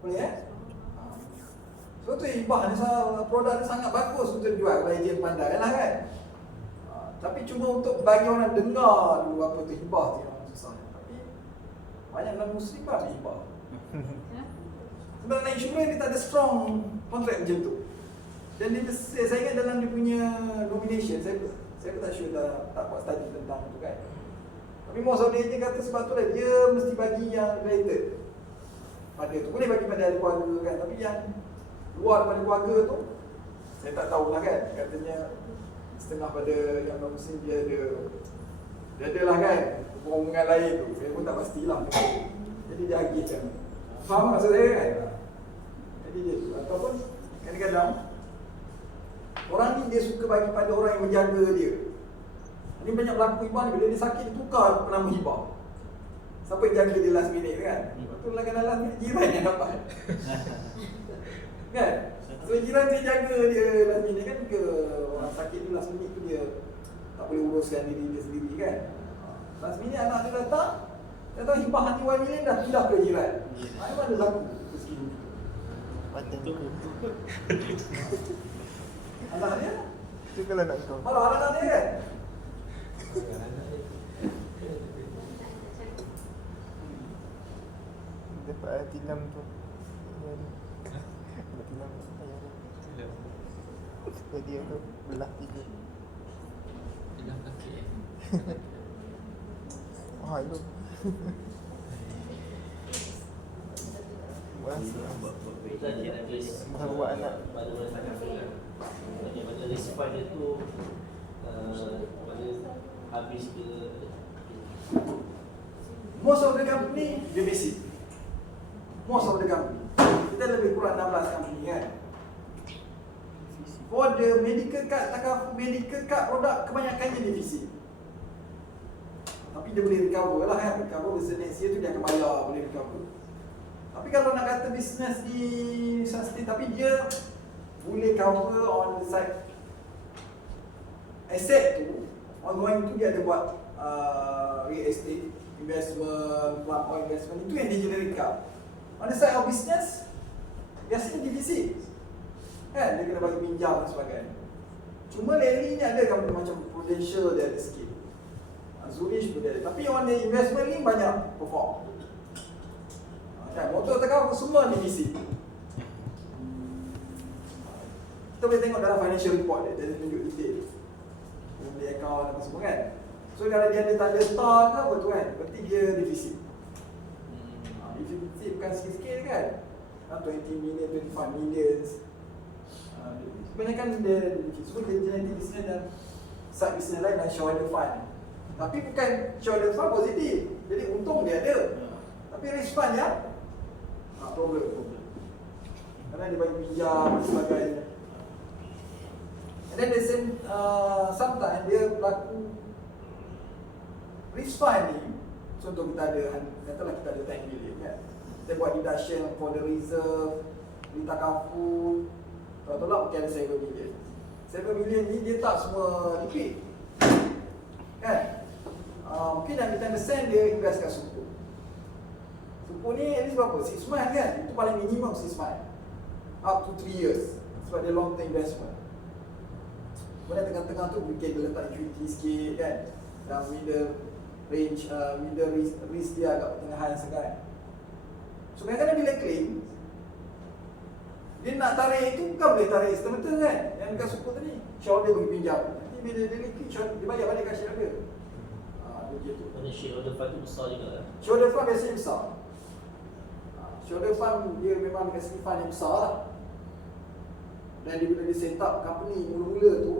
Boleh So tu hibah ni, produk ni sangat bagus untuk jual kalau ejen pandai lah kan. Tapi cuma untuk bagi orang dengar dulu apa tu hibah tu yang susah. Tapi banyak non-Muslim pun ambil hibah. Sebenarnya insurans dia tak ada strong kontrak macam tu. Dan dia, saya ingat dalam dia punya nomination, saya pun tak sure, tak buat study tentang tu kan. Tapi most of the agent kata sebab tu lah, dia mesti bagi yang related pada tu. Boleh bagi pada ahli keluarga kan, tapi yang luar daripada keluarga tu saya tak tahulah kan. Katanya setengah pada yang non-Muslim dia ada lah kan hubungan lain tu. Saya pun tak pastilah. Jadi dia agihkan. Faham maksud saya kan? Jadi dia tu. Ataupun kadang-kadang orang ni dia suka bagi pada orang yang menjaga dia. Ini banyak berlaku hibah ni, bila dia sakit dia tukar nama hibah. Siapa yang jaga dia last minute kan? Betul lah, kadang last minute jiran yang dapat. Kan? So jiran dia jaga dia last minute kan, ke orang sakit tu last minute tu dia tak boleh uruskan diri dia sendiri kan. Last minute anak dia datang hibah hati 1 million dah pindah ke jiran. Mana ada laku rezeki ni? Anak dia? Itu kalau nak kau. Malah anak dia kan? Dapat tilam tu. Tilam ayah dia. Jadi aku belah 3. Tilam kaki Wah itu. Bawa anak. Bagaimana respon dia tu habis ke. Most of the company dia basic. Most of the company. Kita lebih kurang 16 company kan. For the medical card produk kebanyakannya defisit. Tapi dia boleh recover lah kan. Recover bisa next year tu dia akan bayar, boleh recover. Tapi kalau nak kata bisnes di sustain, tapi dia boleh cover on the side asset tu. Ongoing tu dia ada buat real estate investment, palm oil investment, itu yang dia generate income. On the side of business, biasanya defisit kan, dia kena bagi pinjam dan sebagainya. Cuma lately ni ada company macam Prudential, dia ada sikit, Zurich pun dia ada. Tapi on the investment ni banyak perform kan, motor tekan semua defisit. Kita boleh tengok dalam financial report dia ada tunjuk detail beli account apa semua kan. So kalau dia ada tanda star ke apa tu kan, berarti dia defisit. Defisit bukan sikit-sikit kan, 20 million, 25 million. Sebenarnya kan dia defisit. So dia nanti bisnes dan side bisnes lain dan shareholder fund. Tapi bukan shareholder fund positif, jadi untung dia ada. Tapi risk fund ya problem. Kerana dia bagi pinjam dan sebagainya. And then the same, sometimes dia berlaku risk fund ni. Contoh kita ada, katalah kita ada 10 million kan, kita buat deduction for the reserve, beli takaful, tolak mungkin ada 7 million. 7 million ni dia tak semua liquid kan. Mungkin yang 10% dia invest kat suku. Suku ni at least berapa? 6 months kan? Itu paling minimum 6 months, up to 3 years. Sebab dia long term investment. Kemudian tengah-tengah tu mungkin dia letak equity sikit kan, dan middle range, middle risk dia agak pertengahan sangat. So kadang-kadang bila claim, dia nak tarik itu bukan boleh tarik serta-merta kan. Yang dekat suku tadi, shareholder bagi pinjam. Nanti bila dia liquid, dia bayar balik kat shareholder. Begitu. Kerana shareholder fund tu besar juga lah. Shareholder fund biasanya besar. Shareholder fund dia memang biasanya fund yang besar lah. Dan dia bila dia set up company mula-mula tu,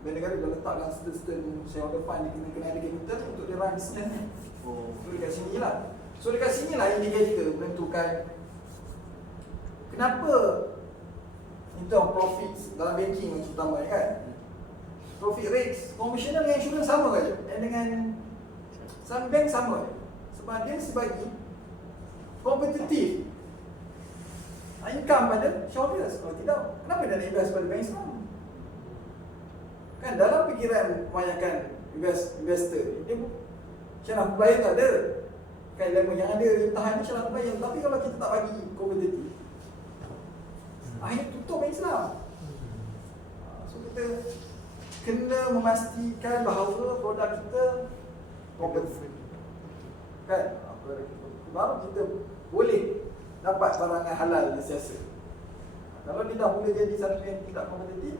dan negara dah letakkan certain shareholder fund, dia kena ada capital untuk dia run business ni. So dekat sini lah. So dekat sini lah indicator menentukan kenapa in term of profits dalam banking terutama kan. Profit rates konvensional dengan insurans sama saja, dan dengan some bank sama je. Sebab dia sebagai kompetitif income pada shareholders. Kalau tidak, kenapa dia nak invest pada bank Islam? Kan dalam fikiran kebanyakan investor ni, dia syarah pembayaran tak ada. Kan ilmu yang ada tahan syarah pembayaran. Tapi kalau kita tak bagi kompetitif, akhirnya tutup Islam. So kita kena memastikan bahawa produk kita problem free. Kan? Baru kita boleh dapat barangan halal sesiasa. Kalau dia dah mula jadi satu yang tidak kompetitif,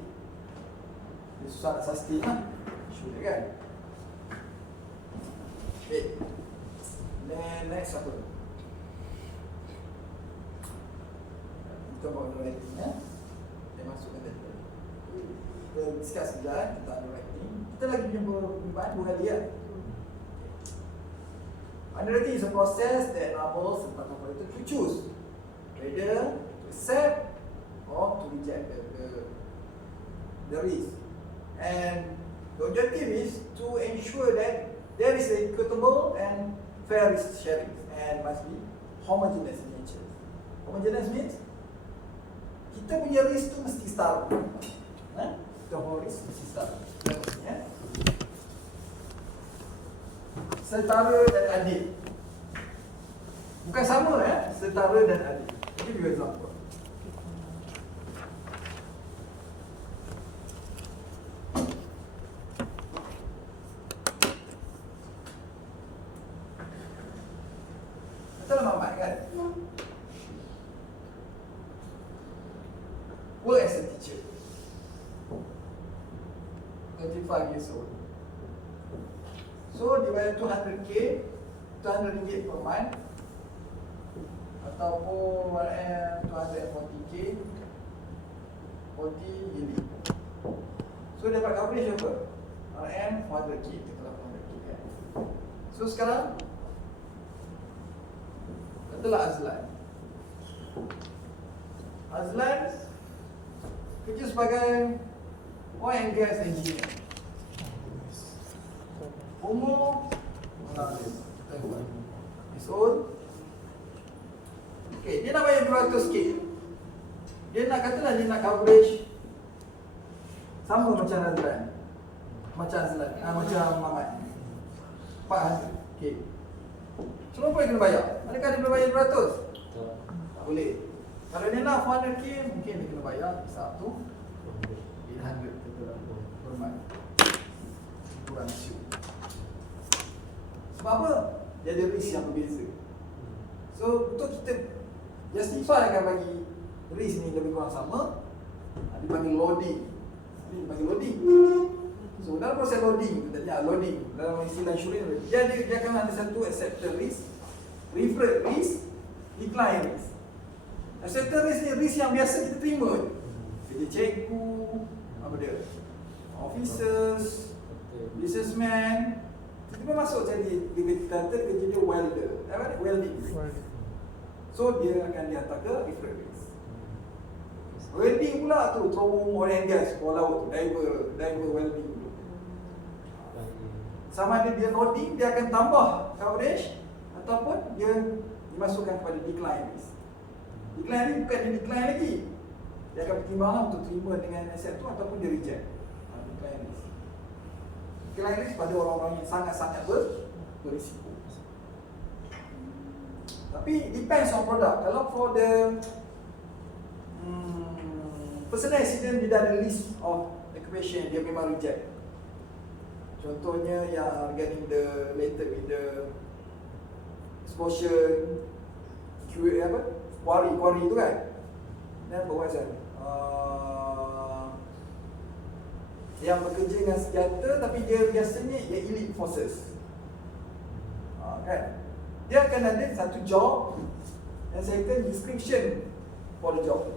dia susah nak sustain lah. Sudah kan? Okay. Next apa? Kita bawa underwriting ya. Dia masukkan tadi. Kita discuss sekejap tentang underwriting. Kita lagi jumpa perjumpaan 2 kali ya. Underwriting is a process that enables the operator to choose whether to accept or to reject the risk. And the objective is to ensure that there is equitable and fair risk sharing and must be homogeneous in nature. Homogeneous means kita punya risk tu mesti setara. Kita punya risk mesti setara. Setara dan adil. Bukan sama setara dan adil. Give you example. Katalah Mamat kan, work as a teacher, 35 years old. So dibayar 200k, 200 ringgit per month, ataupun 240k, 40 yearly. So dapat coverage apa? RM 400k, kita lah 400k kan. So sekarang katalah Azlan kerja sebagai oil and gas engineer. Umur 16 years old. Okay, dia nak bayar 200k. Dia nak katalah dia nak coverage sama macam Azlan. Macam Mamat. 400k. Semua boleh kena bayar. Adakah dia boleh bayar 200? Tak boleh. Kalau dia nak 400k, mungkin dia kena bayar hisap tu 800 per month. Kurang siu. Sebab apa? Dia ada risk yang berbeza. So untuk kita justify akan bagi risk ni lebih kurang sama, dipanggil loading. So dalam proses loading dalam istilah insurans dia akan ada satu accepted risk, preferred risk, decline risk. Accepted risk ni risk yang biasa kita terima. Kerja cikgu, apa dia? Officers, businessman. Kita masuk jadi kita kerja dia welder. Welding. So dia akan dihantar ke preferred risk. Welding pula tu terowong oil and gas bawah laut tu, diver welding tu. Sama ada dia loading, dia akan tambah coverage ataupun dia dimasukkan kepada decline risk. Decline ni bukan dia decline lagi. Dia akan pertimbangkan untuk terima dengan aset tu ataupun dia reject. Decline risk. Decline risk pada orang-orang yang sangat-sangat berisiko. Tapi depends on product. Kalau for the personal accident, dia dah ada list of occupation, dia memang reject. Contohnya yang regarding the related with the explosion, quarry tu kan. Dan apa pasal? Yang bekerja dengan senjata tapi dia biasanya elite forces. Kan? Dia akan ada satu job and second description for the job.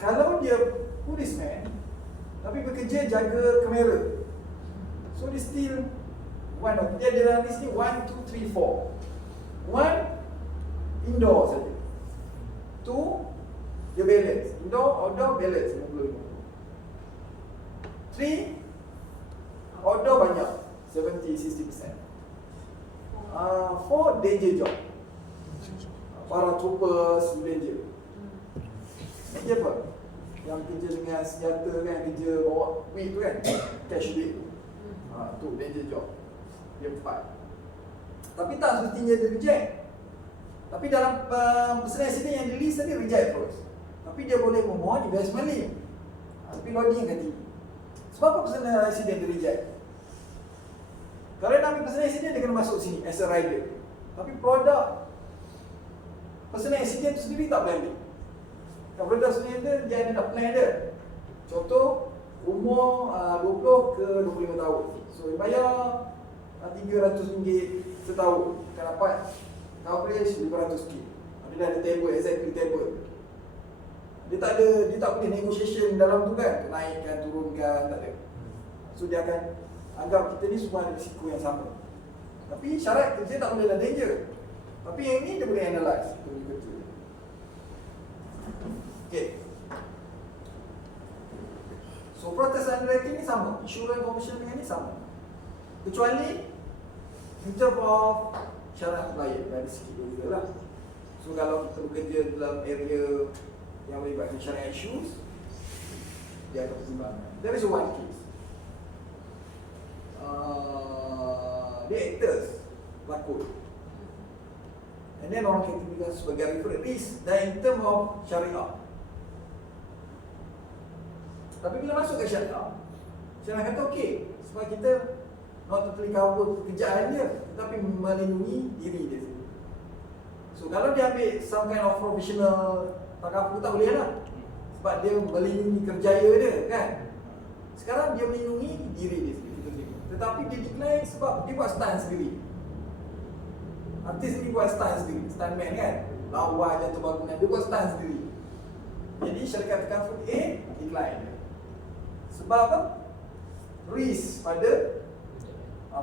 Kalau dia policeman tapi bekerja jaga kamera, so dia still dia ada dalam list ni 1, 2, 3, 4. 1 indoor saja. 2 dia balance, indoor, outdoor balance 50-50. 3 outdoor banyak 70-60%. 4 danger job. Para troopers danger. Danger apa? Yang kerja dengan senjata kan, kerja bawa duit tu kan, cash duit tu. Tu danger job. Dia 4. Tapi tak semestinya dia reject. Tapi dalam personal accident yang di list tadi reject terus. Tapi dia boleh memohon investment ni. Tapi loading akan tinggi. Sebab apa personal accident dia reject? Kalau nak ambil personal accident, dia kena masuk sini as a rider. Tapi produk personal accident tu sendiri tak boleh ambil. Kalau produk personal accident, dia ada dah plan dia. Contoh, umur 20 ke 25 tahun. So, dia bayar RM300 setahun. Akan dapat coverage RM500. Dia dah ada table, exactly table. Dia tak boleh negotiation dalam tu kan, naikkan, turunkan, tak ada. So dia akan anggap kita ni semua ada risiko yang sama. Tapi syarat kerja tak boleh dah danger. Tapi yang ni dia boleh analyse, dia boleh kerja. Okay. So proses underwriting ni sama, insurance commercial dengan ni sama. Kecuali in term of syarat klien, ada sikit beza lah. So kalau kita bekerja dalam area yang melibatkan syariah issues, dia akan pertimbangkan. There is one case. Dia actors, pelakon. And then orang kategorikan sebagai referred risk dan in term of syariah. Tapi bila masuk ke syariah, syariah kata okey, sebab kita not totally cover pekerjaan dia, tetapi melindungi diri dia sendiri. So kalau dia ambil some kind of professional takaful, tak boleh lah. Sebab dia melindungi kerjaya dia kan. Sekarang dia melindungi diri dia sendiri. Tetapi dia decline sebab dia buat stunt sendiri. Artis ni buat stunt sendiri, stuntman kan, lawan jatuh bangunan, dia buat stunt sendiri. Jadi syarikat takaful decline. Sebab apa? Risk pada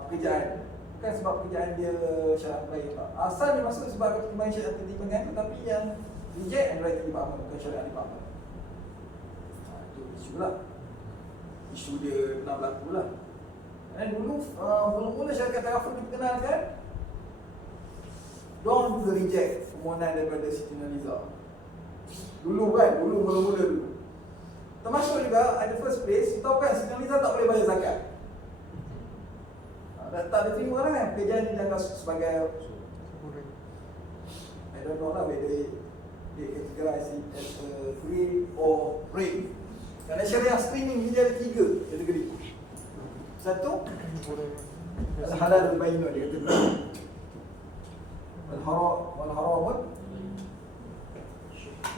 pekerjaan. Bukan sebab pekerjaan dia syarat klien tak. Asal dia masuk sebab pertimbangan syarat pertimbangan tu, tapi yang reject underwriting department, bukan syariah department. Itu isu lah. Isu dia pernah berlaku lah. Dan dulu mula-mula syarikat takaful diperkenalkan, diorang juga reject permohonan daripada Siti Nurhaliza. Dulu kan, mula-mula dulu. Termasuk juga, at the first place, tahu kan Siti Nurhaliza tak boleh bayar zakat. Tak ada terima lah kan, pekerjaan ni dianggap sebagai, I don't know lah whether dia categorize it as a free or red. Kerana syariah screening dia ada 3 kategori. Satu, al-halal al-bayinun, dia kata wal-haramun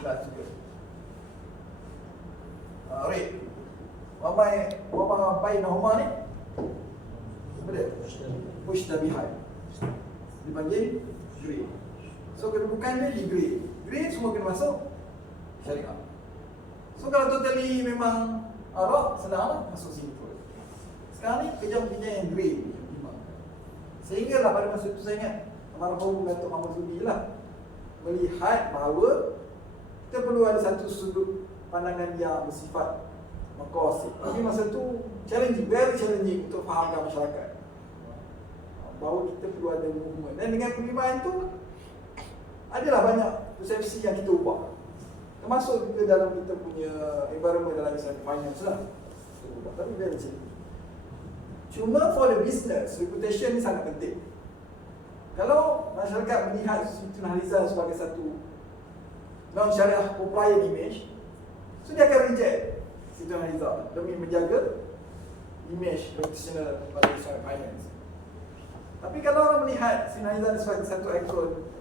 la juga. Red. Wama bainahuma ni apa dia? Mushtabihat. Dipanggil grey. So kedudukan dia di grey. Grey semua kena masuk syariah. So kalau totally memang Arab, senang lah masuk sini pun. Sekarang ni kejam-kejam yang grey. Sehingga lah pada masa itu saya ingat almarhum Datuk Muhammad Zubi lah melihat bahawa kita perlu ada satu sudut pandangan yang bersifat maqasid. Tapi masa tu challenging, very challenging untuk fahamkan masyarakat bahawa kita perlu ada movement. Dan dengan penerimaan tu adalah banyak persepsi yang kita ubah. Termasuk juga dalam kita punya environment dalam misalnya finance lah. Tapi very challenging. Cuma for the business, reputation ni sangat penting. Kalau masyarakat melihat Siti Nurhaliza sebagai satu non-syariah compliant image, so dia akan reject Siti Nurhaliza demi menjaga image reputational pada Islamic finance. Tapi kalau orang melihat Siti Nurhaliza sebagai satu ikon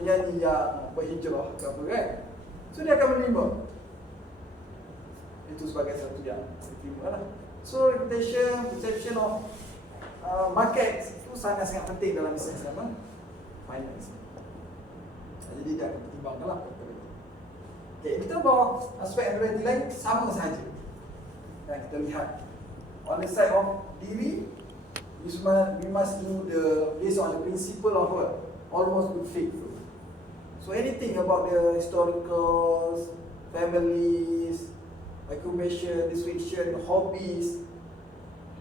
penyanyi yang berhijrah ke apa kan, so dia akan menerima itu sebagai satu yang diterima lah. So reputation, perception of market itu sangat-sangat penting dalam bisnes sama finance. Jadi dia akan pertimbangkan lah. Okay, kita bawa aspek underwriting lain sama sahaja. Dan kita lihat on the side of diri, we must do the based on the principle of what? Almost good faith. So anything about the historicals, families, occupation, description, hobbies,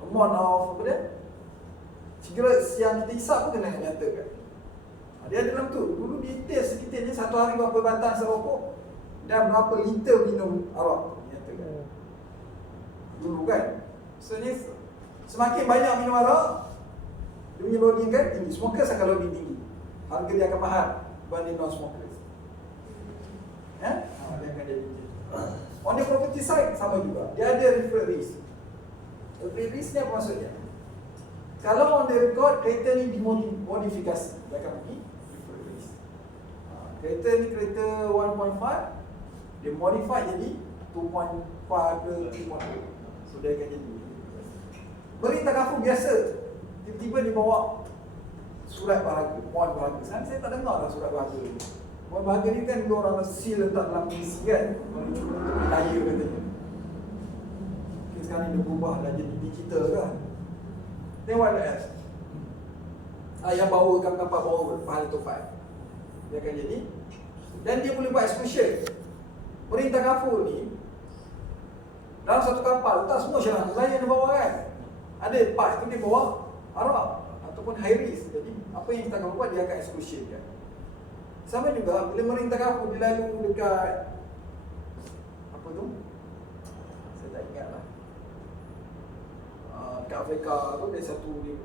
amount of apa dia? Cigarettes yang kita hisap pun kena nyatakan. Dia ada dalam tu. Dulu detail sedikit ni satu hari berapa batang serokok dan berapa liter minum arak nyatakan. Dulu kan. So ni semakin banyak minum arak, dia punya loading kan tinggi. Smokers akan loading tinggi. Harga dia akan mahal berbanding non-smokers. Dia akan jadi on the property side sama juga. Dia ada referral risk. Referral risk ni apa maksudnya? Kalau on the record kereta ni dimodifikasi, dia akan pergi referral risk. Kereta ni kereta 1.5, dia modify jadi 2.5 ke 3.2. So dia akan jadi. Beri takaful biasa, tiba-tiba dibawa surat berharga, bond berharga. Sekarang saya tak dengar dah surat berharga ni. Bond berharga ni kan dulu orang seal letak dalam PC kan, orang cuma untuk kaya katanya. Okay, sekarang ni dia berubah dah jadi digital kan. Then what else? Yang bawa kapal bawa pahala top 5, dia akan jadi. Dan dia boleh buat exclusion. Perintah kaful ni dalam satu kapal tak semua syarat nelayan dia bawa kan. Ada part tu dia bawa Arab ataupun high risk. Jadi apa yang kita akan buat, dia akan exclusion kan. Sama juga bila merintah kaful dia lalu dekat apa tu? Saya tak ingat lah. Dekat Afrika tu ada satu dia,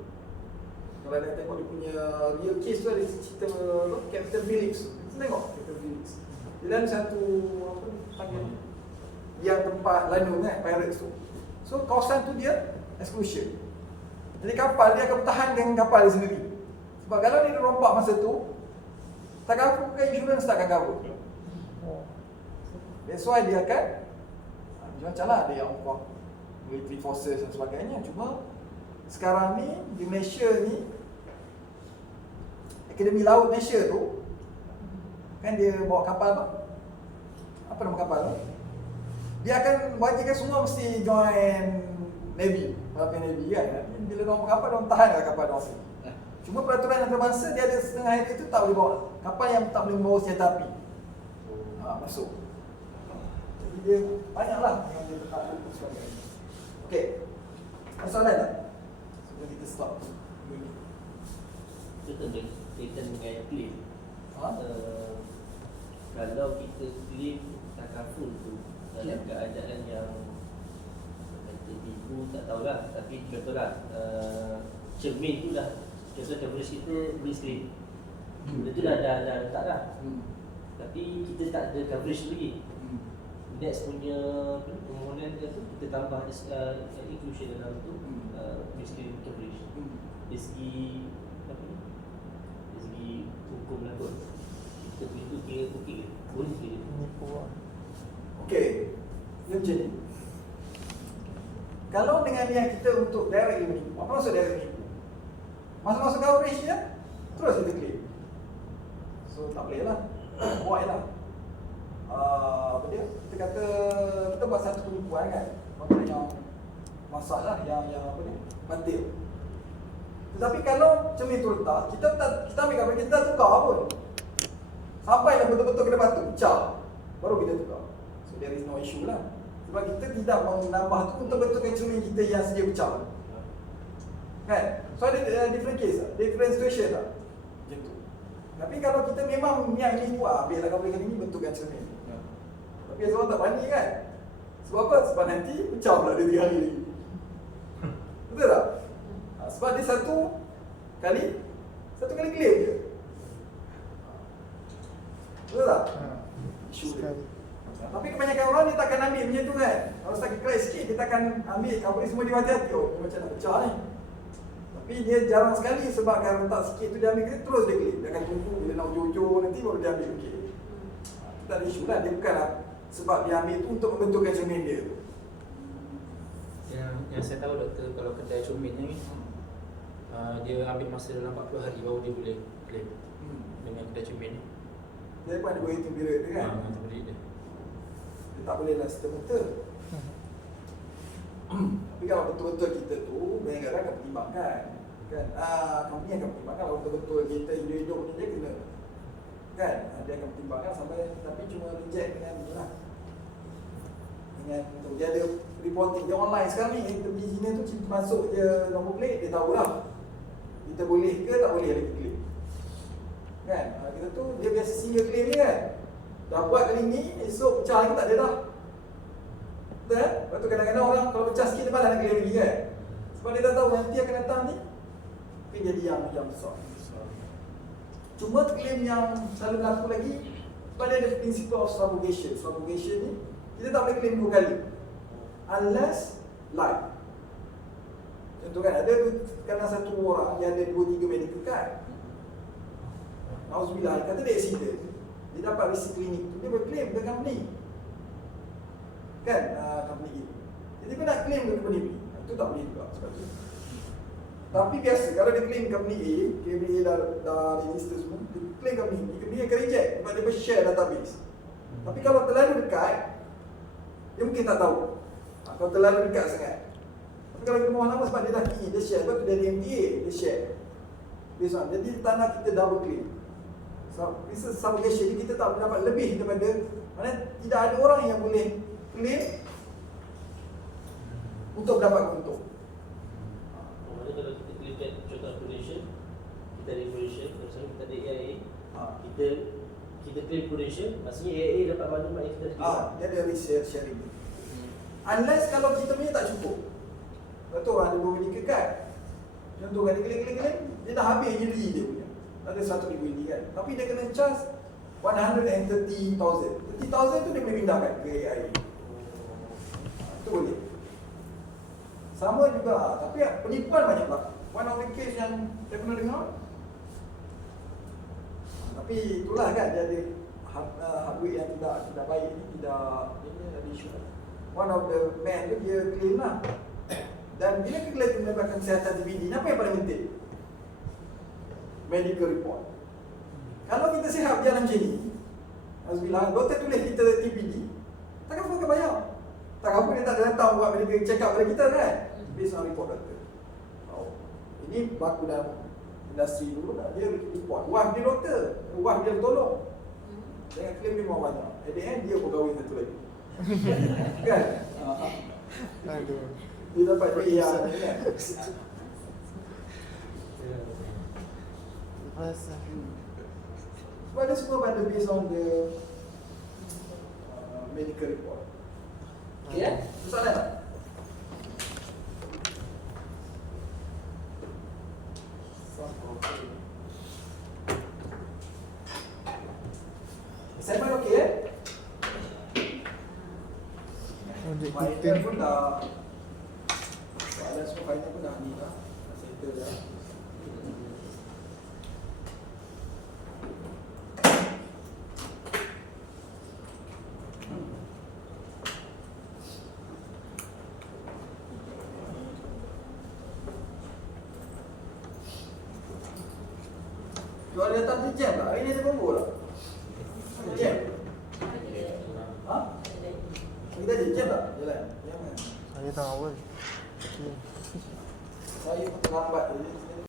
kalau anda tengok dia punya real case tu, ada cerita Captain Felix. Kita tengok Captain Felix. Dia dalam satu apa panggil yang tempat lanung kan, pirates tu. So kawasan tu dia exclusion. Jadi kapal dia akan bertahankan kapal dia sendiri. Sebab kalau dia rompak masa tu, tak cover ke insurance tak akan cover. That's why dia akan macam-macam lah, ada yang upah military forces dan sebagainya. Cuma sekarang ni di Malaysia ni, Akademi Laut Malaysia tu kan dia bawa kapal apa? Apa nama kapal tu? Dia akan wajibkan semua mesti join Navy, Philippine Navy kan. Bila orang kapal, orang tahan lah kapal orang sini. Cuma peraturan antarabangsa dia ada setengah hari tu tak boleh bawa kapal yang tak boleh membawa senjata api masuk. Jadi dia banyaklah yang dia letak dan sebagainya. Okey, ada soalan tak? Sebelum kita stop dulu. Kita kaitan dengan claim. Ha? Kalau kita claim takaful tu dalam keadaan yang kata ibu tak tahulah, tapi contohlah cermin tu dah, contoh coverage kita windscreen, benda tu dah letak dah, tapi kita tak ada coverage lagi. Next punya permohonan dia tu kita tambah inclusion dalam tu windscreen coverage. Dari segi apa ni? Dari segi hukum lah kot, kita punya tu kira okey ke? Boleh ke? Okey, dia macam ni. Kalau dengan yang kita untuk direct menipu, apa maksud direct menipu? Masuk-masuk coverage dia, terus kita claim. So tak boleh lah, buat lah. Apa dia? Kita kata kita buat satu penipuan kan, macam yang masak lah, yang apa ni, batil. Tetapi kalau cermin tu letak, kita ambil coverage, kita tak tukar pun. Sampailah betul-betul kena batu, pecah, baru kita tukar. So there is no issue lah. Sebab kita tidak menambah tu untuk betulkan cermin kita yang sedia pecah. Kan? So ada different case lah, different situation lah. Macam tu. Tapi kalau kita memang niat ini buat, ambil lah coverage ini, betulkan cermin. Tapi orang tak berani kan? Sebab apa? Sebab nanti pecah pula dia 3 hari lagi. Betul tak? Sebab dia satu kali claim je. Betul tak? Isu dia. Tapi kebanyakan orang dia takkan ambil macam tu kan. Kalau sakit crack sikit, dia takkan ambil coverage semua dia hati-hati. Oh, dia macam nak pecah ni. Tapi dia jarang sekali sebab kalau letak sikit tu dia ambil, terus dia claim. Dia akan tunggu bila nak ujung-ujung nanti baru dia ambil okey. Itu tak ada isu lah. Dia bukanlah sebab dia ambil tu untuk membentukkan cermin dia tu. Yang saya tahu doktor, kalau kedai cermin ni dia ambil masa dalam 40 hari baru dia boleh claim dengan kedai cermin ni. Dia pun ada waiting period dia kan. Dia. Dia tak boleh lah serta-merta. Tapi kalau betul-betul kita tu, banyak kadang akan pertimbangkan kan. Company akan pertimbangkan kalau betul-betul kita hidup-hidup ni dia kena kan. Dia akan pertimbangkan sampai, tapi cuma reject dengan ni lah. Dengan tu, dia ada reporting, dia online sekarang ni. Kita pergi sini tu, kita masuk je nombor plate, dia tahu lah kita boleh ke tak boleh lagi claim kan. Kita tu, dia biasa single claim ni kan. Dah buat kali ni, esok pecah lagi tak ada dah. Betul kan? Lepas tu kadang-kadang orang kalau pecah sikit dia malah nak claim lagi kan. Sebab dia dah tahu nanti akan datang ni akan jadi yang besar. Cuma claim yang selalu berlaku lagi, Sebab dia ada principle of subrogation. Subrogation ni kita tak boleh claim 2 kali unless live. Contoh kan, ada kadang satu orang dia ada 2-3 medical card. Nauzubillah, kata dia accident, dia dapat receipt klinik tu, dia boleh claim ke company. Kan, company A. Jadi dia nak claim ke company B. Itu tak boleh juga sebab tu. Tapi biasa, kalau dia claim company A, company A dah register semua, dia claim company B, company A akan reject sebab dia share database. Tapi kalau terlalu dekat, dia mungkin tak tahu. Kalau terlalu dekat sangat. Tapi kalau kita mohon lama sebab dia dah key, dia share, sebab tu dia ada MTA, dia share. Jadi tak nak kita double claim. So, subrogation ni kita tak dapat lebih daripada, mana tidak ada orang yang boleh claim untuk mendapat keuntungan. Maksudnya kalau kita claimkan contoh prudential, kita ada prudential, misalnya kita ada AIA, kita claim prudential, maksudnya AIA dapat maklumat yang kita ada. Dia ada research sharing. Unless kalau kita punya tak cukup. Betul orang ada 2 medical card. Contoh kan dia claim, dia dah habis yearly dia punya. Ada 1,000 yearly kan. Tapi dia kena charge 130,000. 30,000 tu dia boleh pindahkan ke AIA. Itu boleh. Sama juga, tapi penipuan banyak lah. One of the case yang saya pernah dengar. Tapi itulah kan, dia ada hardware yang tidak baik ni, dia ada isu. One of the man tu dia claim lah. Dan bila kita claim mendapatkan kesihatan TBD, apa yang paling penting? Medical report. Kalau kita sihat berjalan macam ni, Alhamdulillah, doktor tulis kita TBD, takkan pun bayar. Takkan pun dia tak datang buat medical check up pada kita kan? Based on report doktor. Ini berlaku dalam industri dulu lah. Dia report, wah dia doktor, wah dia tolong. Jangan claim dia memang banyak. At the end dia pegawai satu lagi. Kan? Aduh. Dia dapat duit yang kan? Lepas Sebab dia semua pada based on the medical report. Okay, soalan tak? Assignment okey Final pun dah, soalan semua final pun dah ni dah settle dah. Jual datang di jam tak? Hari ni ada combo tak? Jam? Ha? Kita ada jam tak? Jalan? Jangan. saya tak awal. Saya pun terlambat tadi.